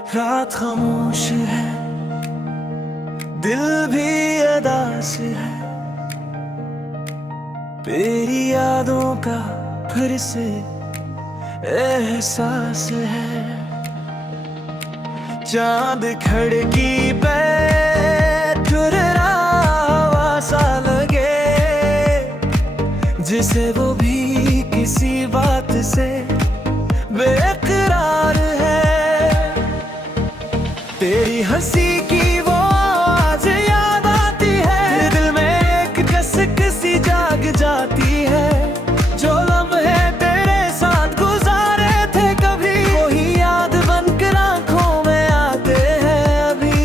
रात खामोश है, दिल भी अदास है। तेरी यादों का फिर से एहसास है। चांद खिड़की पे ठुर्रा सा लगे, जिसे वो भी किसी बात से बेकरार है। तेरी हंसी की वो आवाज याद आती है, दिल में एक कसक सी जाग जाती है। जो लम्हे तेरे साथ गुजारे थे कभी, वही याद बनकर आंखों में आते हैं अभी।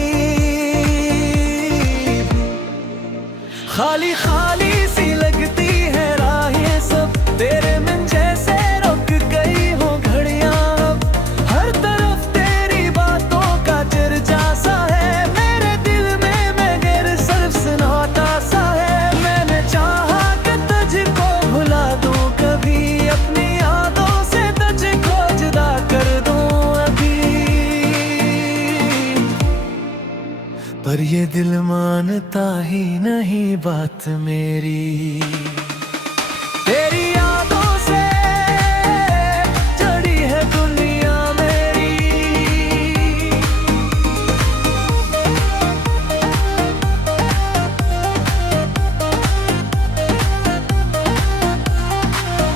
खाली खाली सी लगती है राहें सब, तेरे मन जैसे रुक गई हो घड़ियां अब। हर तरफ तेरी बातों का चर्चा सा है, मेरे दिल में मगर सिर्फ सन्नाटा सा है। मैंने चाहा कि तुझको भुला दूं कभी, अपनी यादों से तुझको जुदा कर दूं अभी। पर ये दिल मानता ही नहीं बात मेरी। तेरी यादों से जड़ी है दुनिया मेरी।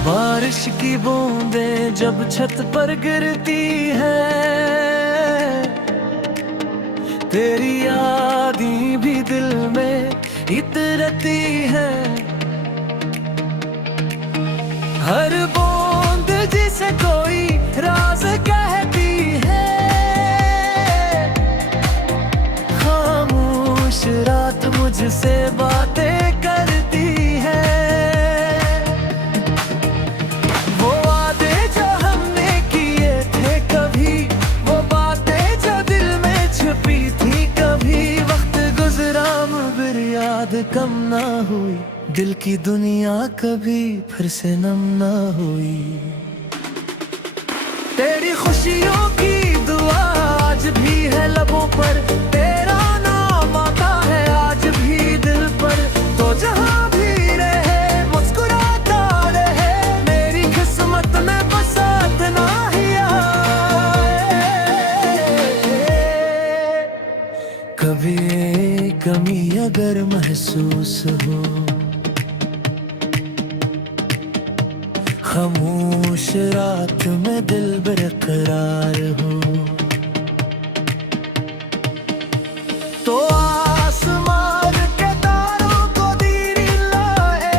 बारिश की बूंदें जब छत पर गिरती हैं, तेरी यादें भी दिल में इतरती हैं। हर बूंद जिसे कोई राज कहती है, खामोश रात मुझसे बातें करती है। वो वादे जो हमने किए थे कभी, वो बातें जो दिल में छुपी थी कभी। वक्त गुजरा मगर याद कम ना हुई, दिल की दुनिया कभी फिर से नम ना हुई। तेरी खुशियों की दुआ आज भी है लबों पर, तेरा नाम आता है आज भी दिल पर। तो जहां भी रहे मुस्कुराता रहे, मेरी किस्मत में बस इतना ही आए। कभी कमी अगर महसूस हो, खामोश रात में दिल बरकरार हो, तो आसमान के तारों को दीरी लाए,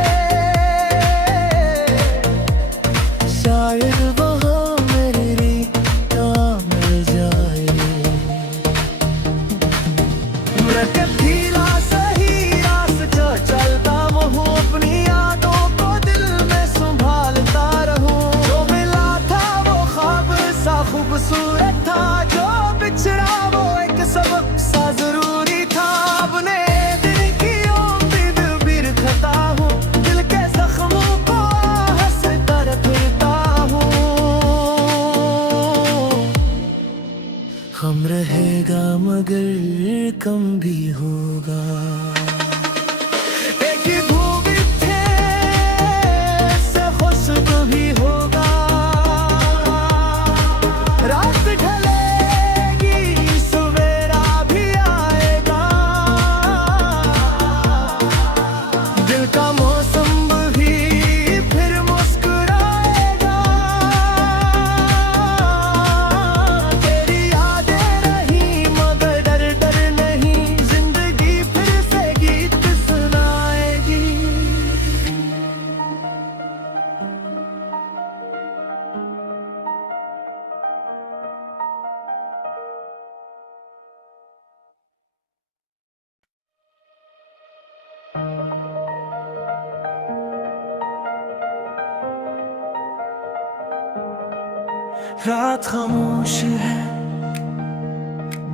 शायद वहाँ मेरी मिल जाए। मैं कथीला सही रास्ता चलता हूँ, अपनी यादों को दिल में संभालता रहूं। जो मिला था वो ख्वाब सा खूबसूरत था, जो बिछड़ा वो एक सबक सा जरूरी था। अपने दिल की उम्मीद भी रखता हूँ, दिल के जख्मों को हंसता फिरता हूँ। हम रहेगा मगर कम भी होगा। एक धूप थे से खुशबू भी होगा, रात ढलेगी सवेरा भी आएगा। दिल का मौसम भी फिर मुस्कुराएगा। तेरी यादें रही मगर डर डर नहीं, जिंदगी फिर से गीत सुनाएगी। रात खामोश है,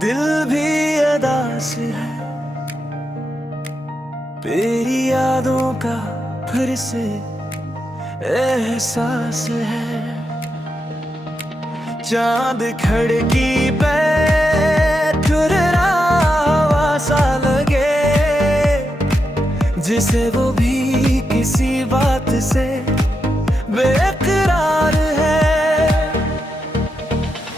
दिल भी अदास है। तेरी यादों का फिर से एहसास है। चांद खिड़की पे जिसे वो भी किसी बात से बेकरार है।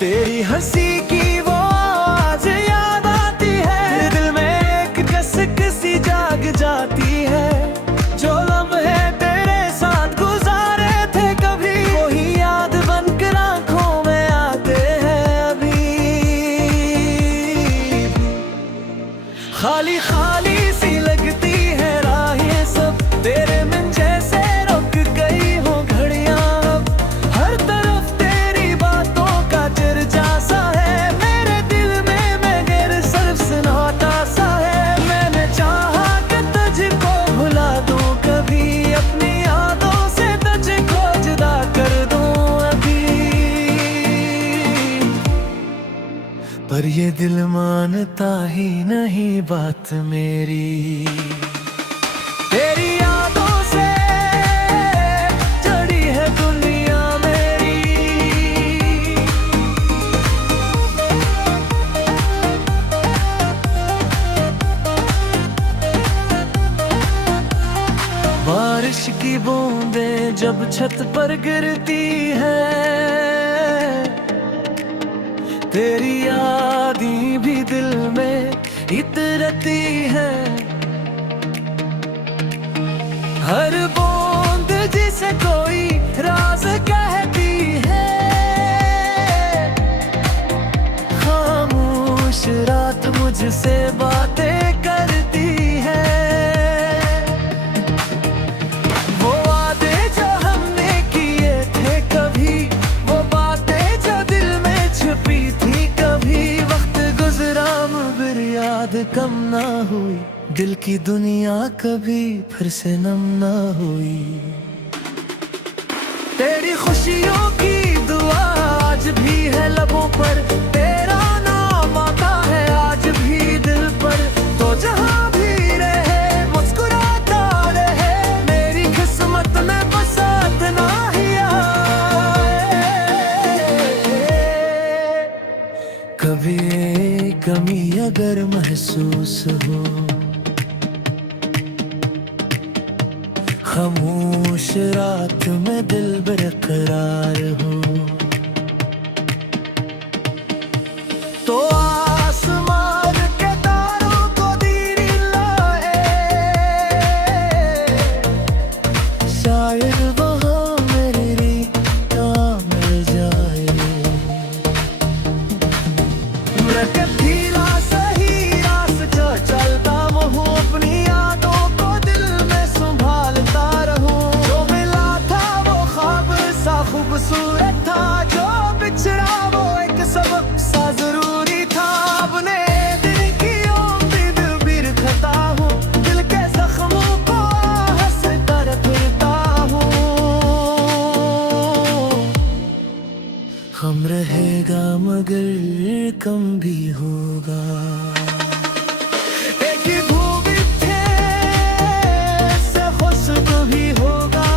तेरी हंसी की वो आज याद आती है, दिल में एक कसक सी जाग जाती है। जो लम्हे तेरे साथ गुजारे थे कभी, वही याद बनकर आंखों में आते हैं अभी। खाली खाली सी लगती है राहें सब, तेरे मन जैसे रुक गई हो घड़ियां अब। हर तरफ तेरी बातों का चर्चा सा है, मेरे दिल में मगर सिर्फ सन्नाटा सा है। मैंने चाहा कि तुझको भुला दूं कभी, अपनी यादों से तुझको जुदा कर दूं अभी, पर ये दिल मानता ही नहीं बात मेरी। तेरी यादों से जड़ी है दुनिया मेरी। बारिश की बूंदें जब छत पर गिरती हैं, तेरी यादें भी दिल में इतरती हैं। हर बूंद जिसे कोई राज कहती है, खामोश रात मुझसे बातें करती है। वो वादे जो हमने किए थे कभी, वो बातें जो दिल में छुपी थी कभी। वक्त गुजरा मगर याद कम ना हुई, दिल की दुनिया कभी फिर से नम ना हुई। तेरी खुशियों की दुआ आज भी है लबों पर, तेरा नाम आता है आज भी दिल पर। तो जहां भी रहे मुस्कुराता रहे, मेरी किस्मत में बसात ना ही आए। कभी कमी अगर महसूस हो, खामोश रात में दिल बेकरार हो, तो आसमान के तारों को दीरी लाए, शायद वहाँ मेरी राह मिल जाए। मैं कथीला सही रास्ता चलता हूँ, अपनी यादों को दिल में संभालता रहूं। जो मिला था वो ख्वाब सा खूबसूरत था, जो बिछड़ा वो एक सबक सा जरूरी था। अपने दिल की उम्मीद बिरखता हूँ, दिल के जख्मों को हंसता फिरता हूँ। हम रहेगा मगर कम भी होगा। एक धूप से खुशबू भी होगा,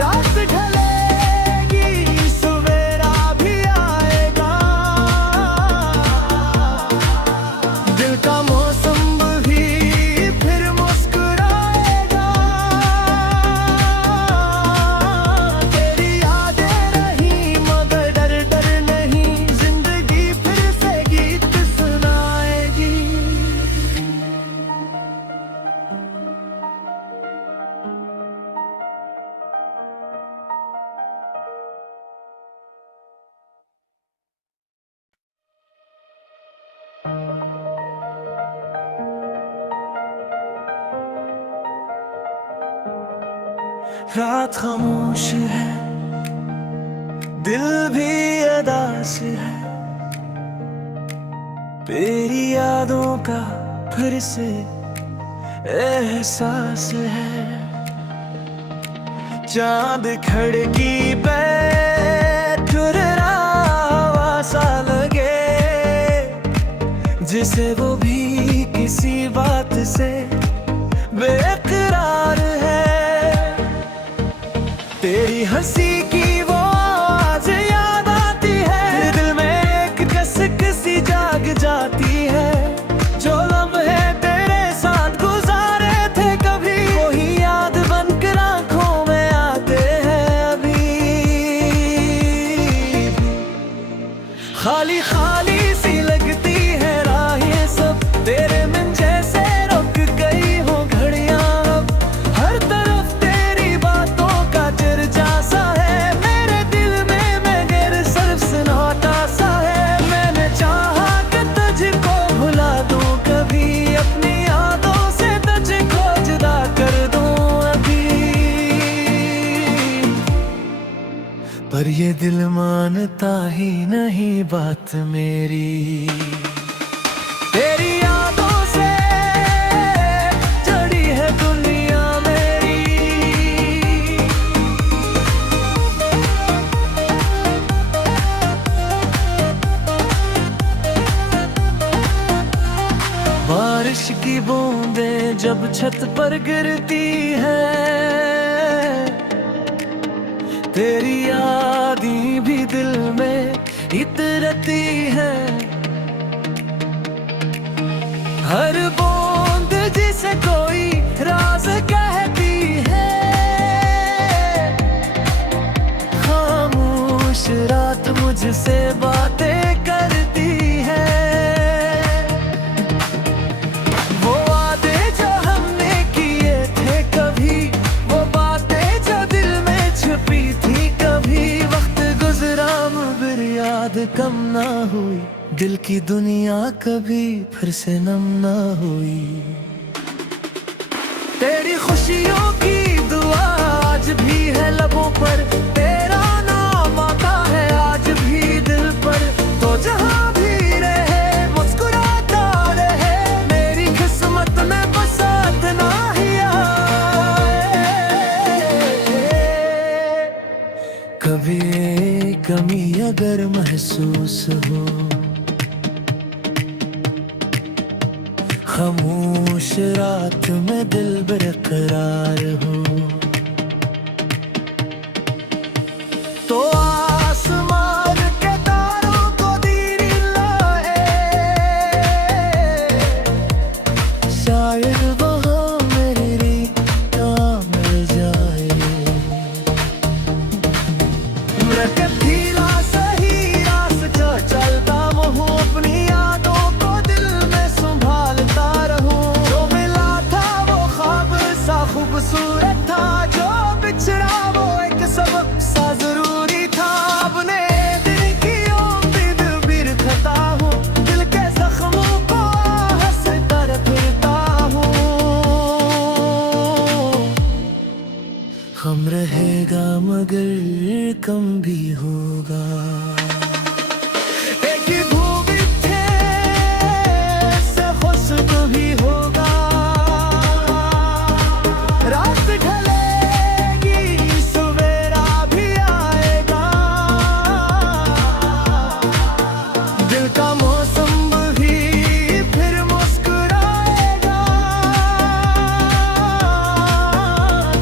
रात ढलेगी सवेरा भी आएगा। दिल का मौसम भी फिर मुस्कुराएगा। तेरी यादें रही मगर डर डर नहीं, जिंदगी फिर से गीत सुनाएगी। रात खामोश है, दिल भी अदास है, तेरी यादों का फिर से एहसास है। चांद खिड़की पे ठुर्रा सा लगे, जिसे वो भी किसी बात से बेकरार है। तेरी हंसी की वो आज याद आती है, दिल में एक कसक सी जाग जाती है। जो लम्हे तेरे साथ पर ये दिल मानता ही नहीं बात मेरी। तेरी यादों से जड़ी है दुनिया मेरी। बारिश की बूंदें जब छत पर गिरती हैं, तेरी यादें भी दिल में इतरती हैं। हर बूंद जिसे कोई राज कहती है, खामोश रात मुझसे बातें करती है। वो वादे जो हमने किए थे कभी, वो बातें जो दिल में छुपी थी कभी, वक्त गुजरा मगर याद कम ना हुई, दिल की दुनिया कभी फिर से नम ना हुई। तेरी खुशियों की दुआ आज भी है लबों पर, तेरा नाम आता है आज भी दिल पर। तो जहां भी रहे मुस्कुराता रहे, मेरी किस्मत में बसात ना ही आए। कभी कमी अगर महसूस हो, खामोश रात में दिल बेकरार हो, तो आसमान के तारों को दीरी लाए, शायद वहाँ मेरी काम मिल जाए। मैं कथीला सही रास्ता चलता हूँ, अपनी यादों को दिल में संभालता रहूं। जो मिला था वो ख्वाब सा खूबसूरत था, जो बिछड़ा वो एक सबक सा जरूरी था। अपने दिल की उम्मीद भी रखता हूँ, दिल के जख्मों को हंसकर फिरता हूँ। हम रहेगा मगर कम भी होगा। एक भूमि थे से खुशबू भी होगा। रात ढलेगी सवेरा भी आएगा, दिल का मौसम भी फिर मुस्कुराएगा।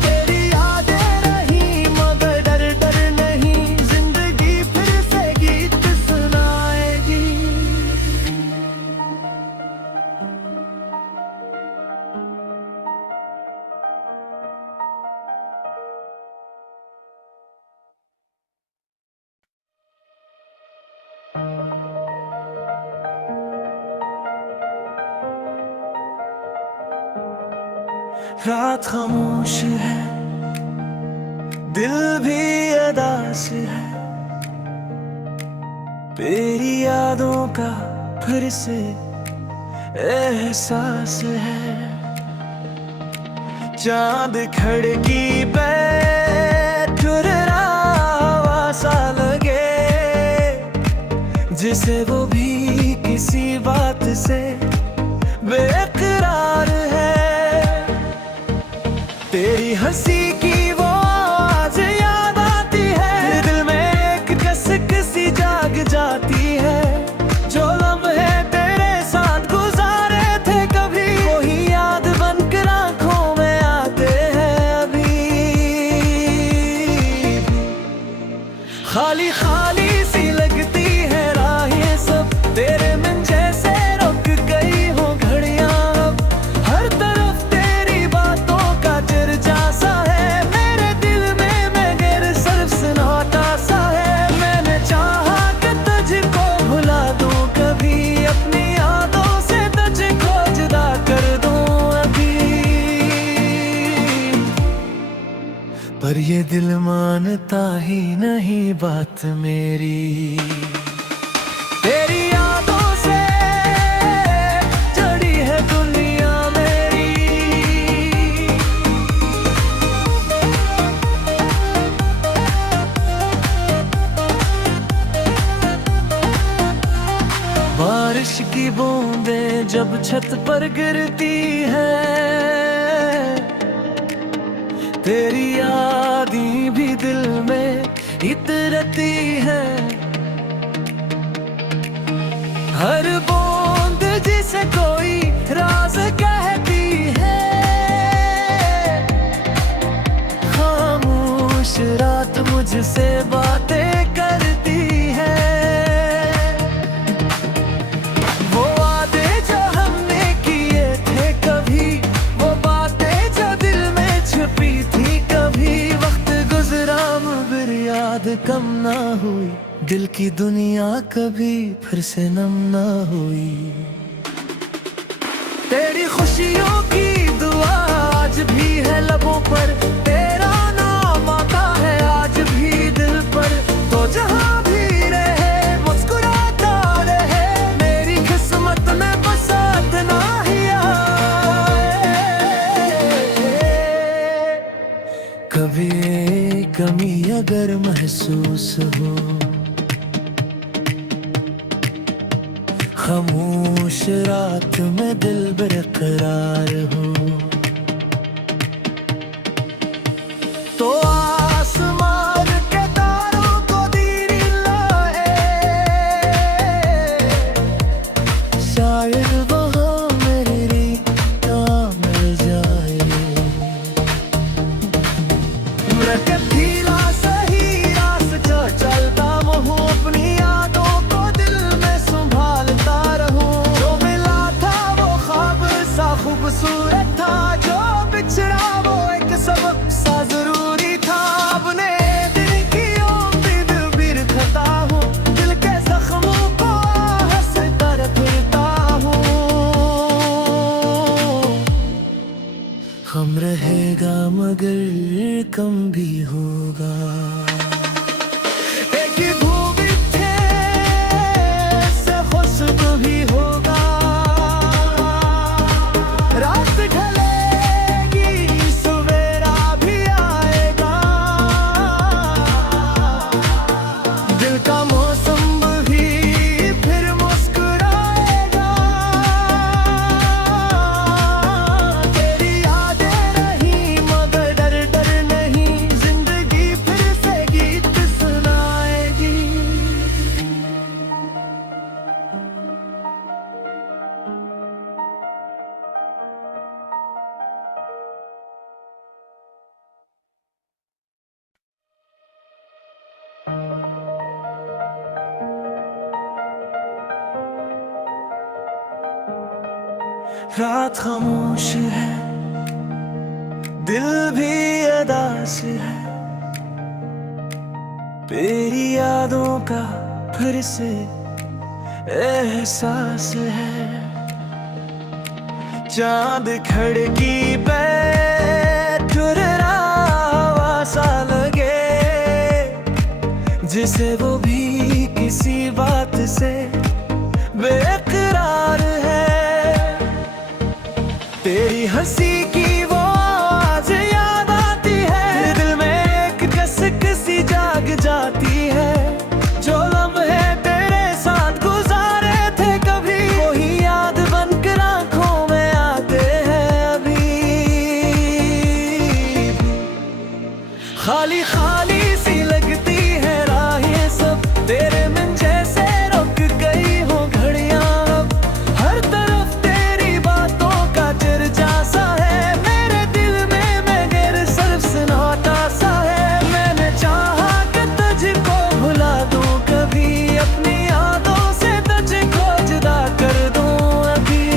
तेरी यादें रही मगर डर डर नहीं, जिंदगी फिर से गीत सुनाएगी। रात खामोश है, दिल भी अदास है, तेरी यादों का फिर से एहसास है। चांद खिड़की पे ठुर्रा सा लगे, जिसे वो भी किसी बात से बेकरार है। तेरी हंसी की वो आज याद आती है, दिल में एक कसक सी जाग जाती है। जो लम्हे तेरे साथ गुजारे थे कभी, वही याद बनकर आंखों में आते हैं अभी। खाली खाली सी लगती है राहें सब, तेरे मन जैसे रुक गई हो घड़ियां अब। हर तरफ तेरी बातों का चर्चा सा है, मेरे दिल में मगर सिर्फ सन्नाटा सा है। मैंने चाहा कि तुझको भुला दूं कभी, अपनी यादों से तुझको जुदा कर दूं अभी, पर ये दिल मानता ही नहीं बात मेरी। तेरी यादों से जड़ी है दुनिया मेरी। छत पर गिरती है, तेरी यादें भी दिल में इतरती है। हर बूंद जिसे कोई राज कहती है, खामोश रात मुझसे बातें करती है। वो वादे जो हमने किए थे कभी, वो बातें जो दिल में छुपी थी कभी, वक्त गुजरा मगर याद कम ना हुई, दिल की दुनिया कभी फिर से नम ना हुई। तेरी खुशियों की दुआ आज भी है लबों पर, तेरा नाम आता है आज भी दिल पर। तो जहां भी रहे मुस्कुराता रहे, मेरी किस्मत में बसात ना ही आए। कभी कमी अगर महसूस हो, खामोश रात में दिल बेकरार हो, तो आसमान के तारों को दीरी लाए, शायद वहाँ मेरी मिल जाए। सही रास जो चलता हूँ, अपनी यादों को दिल में संभालता रहूं। जो मिला था वो ख्वाब सा खूबसूरत था, जो बिछड़ा वो एक सबक सा जरूरी था। अपने दिल की उम्मीद भी रखता हूँ, दिल के जख्मों को हंस कर फिरता हूँ। हम रहेगा मगर कम भी होगा, एक धूप से खुशबू भी होगा। रात ढलेगी सवेरा भी आएगा, दिल का मौसम भी फिर मुस्कुराएगा। तेरी यादें रही मगर डर डर नहीं, जिंदगी फिर से गीत सुनाएगी। रात खामोश है, दिल भी अदास है, तेरी यादों का फिर से एहसास है। चांद खिड़की पे ठुर रहा सा लगे, जिसे वो भी किसी बात से बेकरार है। तेरी हंसी की वो आज याद आती है, दिल में एक कसक सी जाग जाती है। जो लम्हे तेरे साथ गुजारे थे कभी, वही याद बनकर आंखों में आते हैं अभी। खाली खाली सी लगती है राहें सब, तेरे मन जैसे रुक गई हो घड़ियां अब। हर तरफ तेरी बातों का चर्चा सा है, मेरे दिल में मगर सिर्फ सन्नाटा सा है। मैंने चाहा कि तुझको भुला दूं कभी, अपनी यादों से तुझको जुदा कर दूं अभी,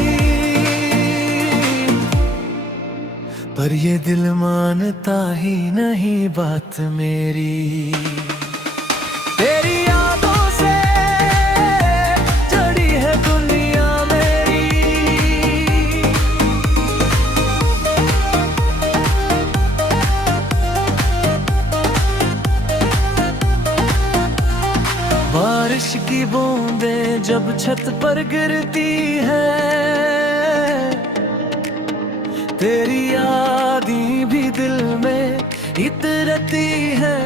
पर ये दिल मानता ही नहीं बात मेरी। तेरी यादों से जड़ी है दुनिया मेरी। बारिश की बूंदें जब छत पर गिरती है, तेरी यादें भी दिल में इतरती है।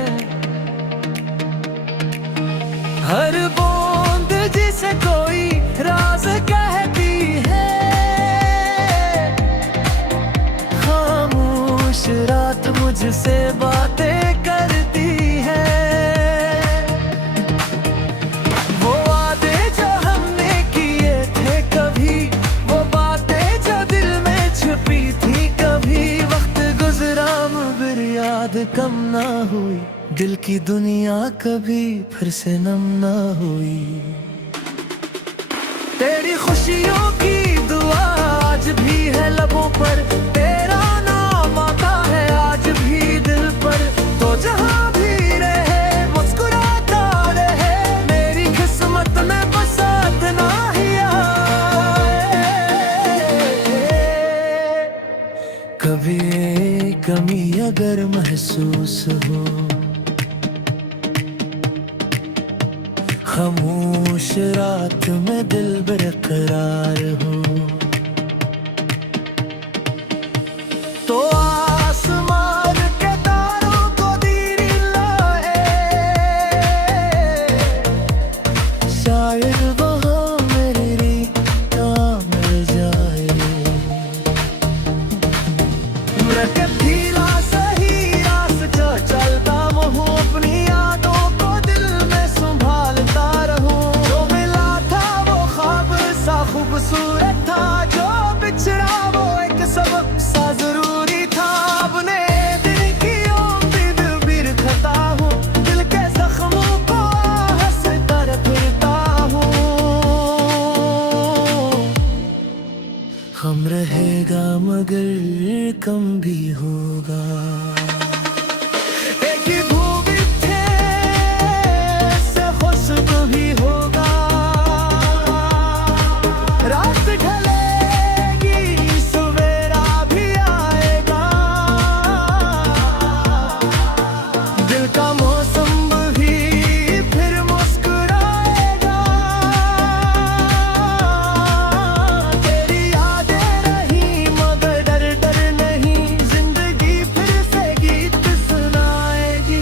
हर बूंद जिसे कोई राज कहती है, मुझसे बातें करती है। वो वादे जो हमने किए थे कभी, वो बातें जो दिल में छुपी थी कभी। वक्त गुजरा मगर याद कम ना हुई, दिल की दुनिया कभी फिर से नम ना हुई। तेरी खुशियों की दुआ आज भी है लबों पर, तेरा नाम आता है आज भी दिल पर। तो जहां भी रहे मुस्कुराता रहे, मेरी किस्मत में बसात ना ही आए। कभी कमी अगर महसूस हो, खामोश रात में दिल बेकरार हो, तो आसमान के तारों को दीरी लाए, शायद वहाँ मेरी राह मिल जाए। मैं कथीला सही रास जो चलता हूँ, अपनी यादों को दिल में संभालता रहूं। जो मिला था वो ख्वाब सा खूबसूरत था, जो बिछड़ा वो एक सबक सा जरूरी था। अपने दिल की उम्मीद भी रखता हूँ, दिल के जख्मों को हंसता फिरता हूँ। हम रहेगा मगर कम भी होगा। एक ही धूप थे से खुशबू भी होगा। रात ढलेगी सवेरा भी आएगा, दिल का मौसम भी फिर मुस्कुराएगा। तेरी यादें रही मगर डर डर नहीं, जिंदगी फिर से गीत सुनाएगी।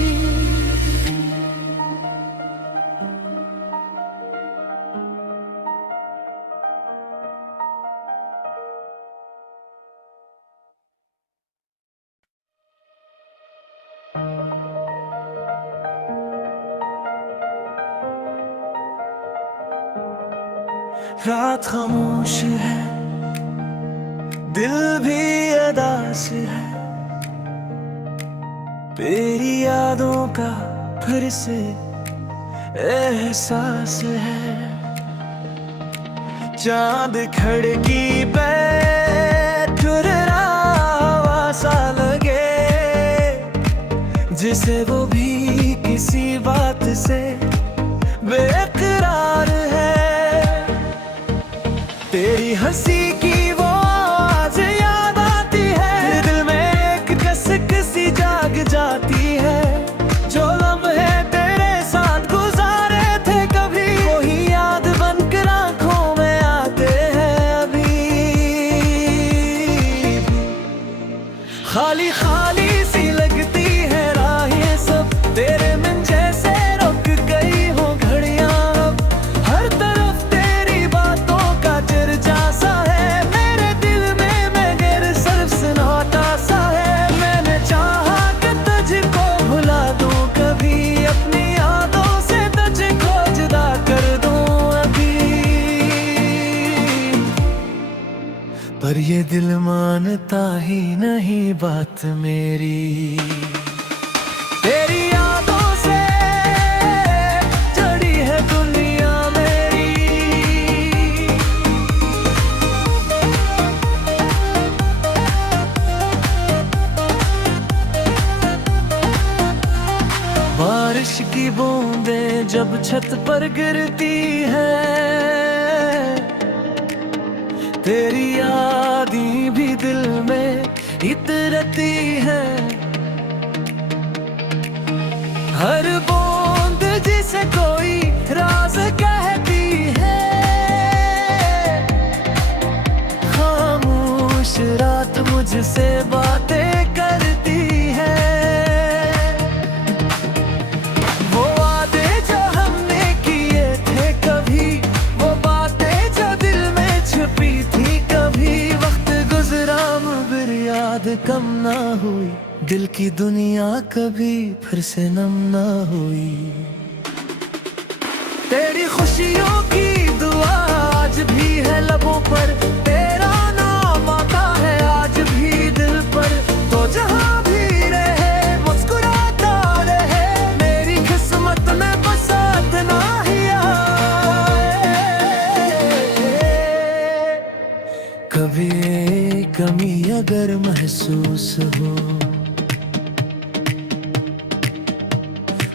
रात खामोश है, दिल भी अदास है, तेरी यादों का फिर से एहसास है। चांद खिड़की पे ठुर्रा सा लगे, जिसे वो भी किसी बात से बेकरार है। तेरी हंसी की वो आवाज याद आती है, दिल में एक कसक सी जाग जाती है। जो लम्हे तेरे साथ गुजारे थे कभी, वही याद बनकर आंखों में आते हैं अभी। खाली खाली सी लगती है राहें सब, तेरे मन जैसे रुक गई हो घड़ियां अब। हर तरफ तेरी बातों का चर्चा सा है, मेरे दिल में मगर सिर्फ सन्नाटा सा है। मैंने चाहा कि तुझको भुला दूं कभी, अपनी यादों से तुझको जुदा कर दूं अभी, पर ये दिल मानता ही नहीं बात मेरी। तेरी यादों से जड़ी है दुनिया मेरी। बारिश की बूंदें जब छत पर गिरती हैं, तेरी यादें भी दिल में इतरती हैं। हर बूंद जिसे कोई राज कहती है, खामोश रात मुझसे बातें करती है। वो वादे जो हमने किए थे कभी, वो बातें जो दिल में छुपी थी कभी। वक्त गुजरा मगर याद कम ना हुई, दिल की दुनिया कभी फिर से नम ना हुई। तेरी खुशियों की दुआ आज भी है लबों पर, तेरा नाम आता है आज भी दिल पर। तो जहां भी रहे मुस्कुराता रहे, मेरी किस्मत में बस इतना ही आए। कभी कमी अगर महसूस हो,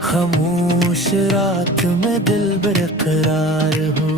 खामोश रात में दिल बेकरार हो,